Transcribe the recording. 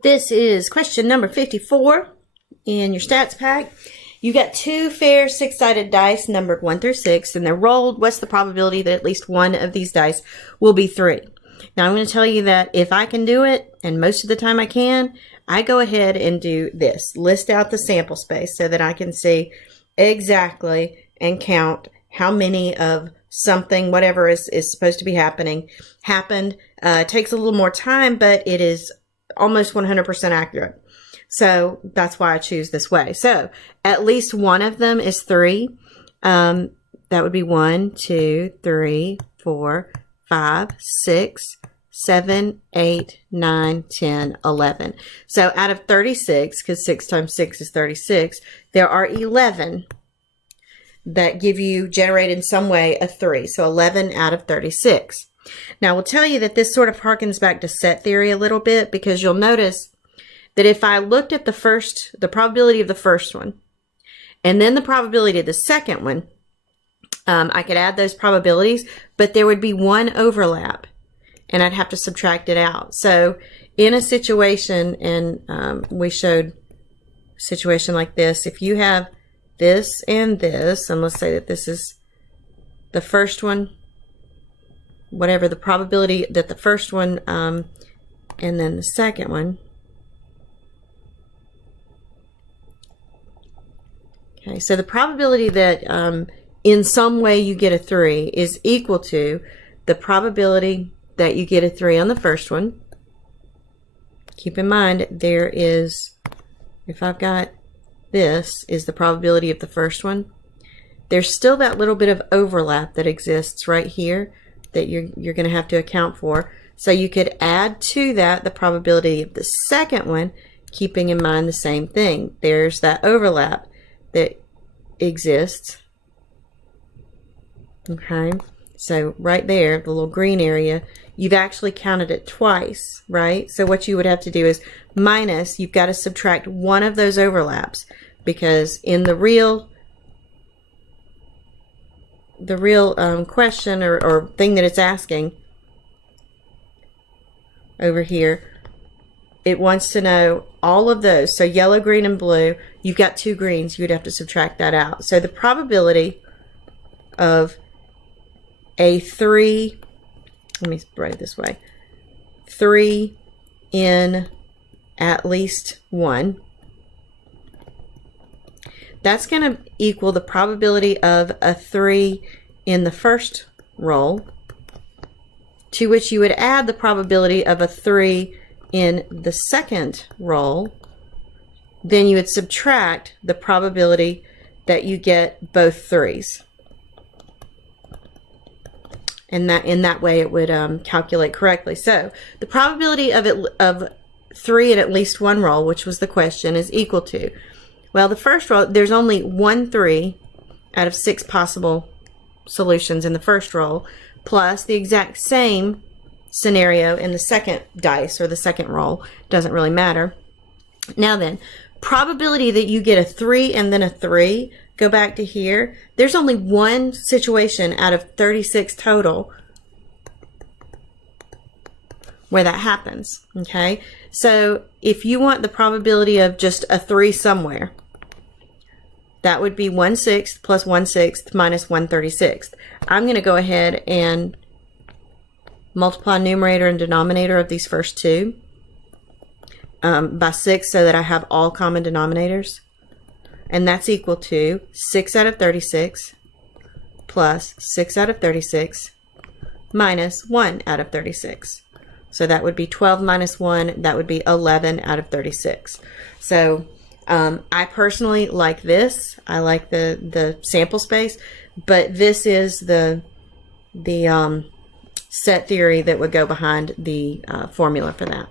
This is question number 54 in your stats pack. You got two fair six-sided dice numbered 1 through 6, and they're rolled. What's the probability that at least one of these dice will be 3? Now, I'm going to tell you that if I can do it, and most of the time I can, I go ahead and do this. List out the sample space so that I can see exactly and count how many of something, whatever is supposed to be happening, happened. It takes a little more time, but it is almost 100% accurate. So that's why I choose this way. So at least one of them is 3. That would be 1, 2, 3, 4, 5, 6, 7, 8, 9, 10, 11. So out of 36, because 6 times 6 is 36, there are 11 that give you, generate in some way, a 3. So 11 out of 36. Now, we'll tell you that this sort of harkens back to set theory a little bit, because you'll notice that if I looked at the probability of the first one, and then the probability of the second one, I could add those probabilities, but there would be one overlap, and I'd have to subtract it out. So in a situation, and we showed a situation like this, if you have this and this, and let's say that this is the first one, whatever the probability that the first one and then the second one. Okay, so the probability that in some way you get a 3 is equal to the probability that you get a 3 on the first one. Keep in mind, there is, if I've got this is the probability of the first one, there's still that little bit of overlap that exists right here that you're going to have to account for. So you could add to that the probability of the second one, keeping in mind the same thing. There's that overlap that exists. Okay, so right there, the little green area, you've actually counted it twice, right? So what you would have to do is minus, you've got to subtract one of those overlaps, because in the real question or thing that it's asking over here, it wants to know all of those. So yellow, green, and blue, you've got 2 greens, you would have to subtract that out. So the probability of a 3, let me write it this way, 3 in at least 1, that's going to equal the probability of a 3 in the first roll, to which you would add the probability of a 3 in the second roll. Then you would subtract the probability that you get both 3s. And that in that way it would calculate correctly. So the probability of 3 in at least 1 roll, which was the question, is equal to, well, the first roll, there's only 1 3 out of 6 possible solutions in the first roll, plus the exact same scenario in the second dice or the second roll. Doesn't really matter. Now then, probability that you get a 3 and then a 3, go back to here. There's only one situation out of 36 total where that happens. Okay, so if you want the probability of just a 3 somewhere, that would be 1/6 plus 1/6 minus 1/36. I'm going to go ahead and multiply numerator and denominator of these first 2 by 6 so that I have all common denominators. And that's equal to 6 out of 36 plus 6 out of 36 minus 1 out of 36. So that would be 12 minus 1. That would be 11 out of 36. So I personally like this. I like the sample space, but this is the set theory that would go behind the formula for that.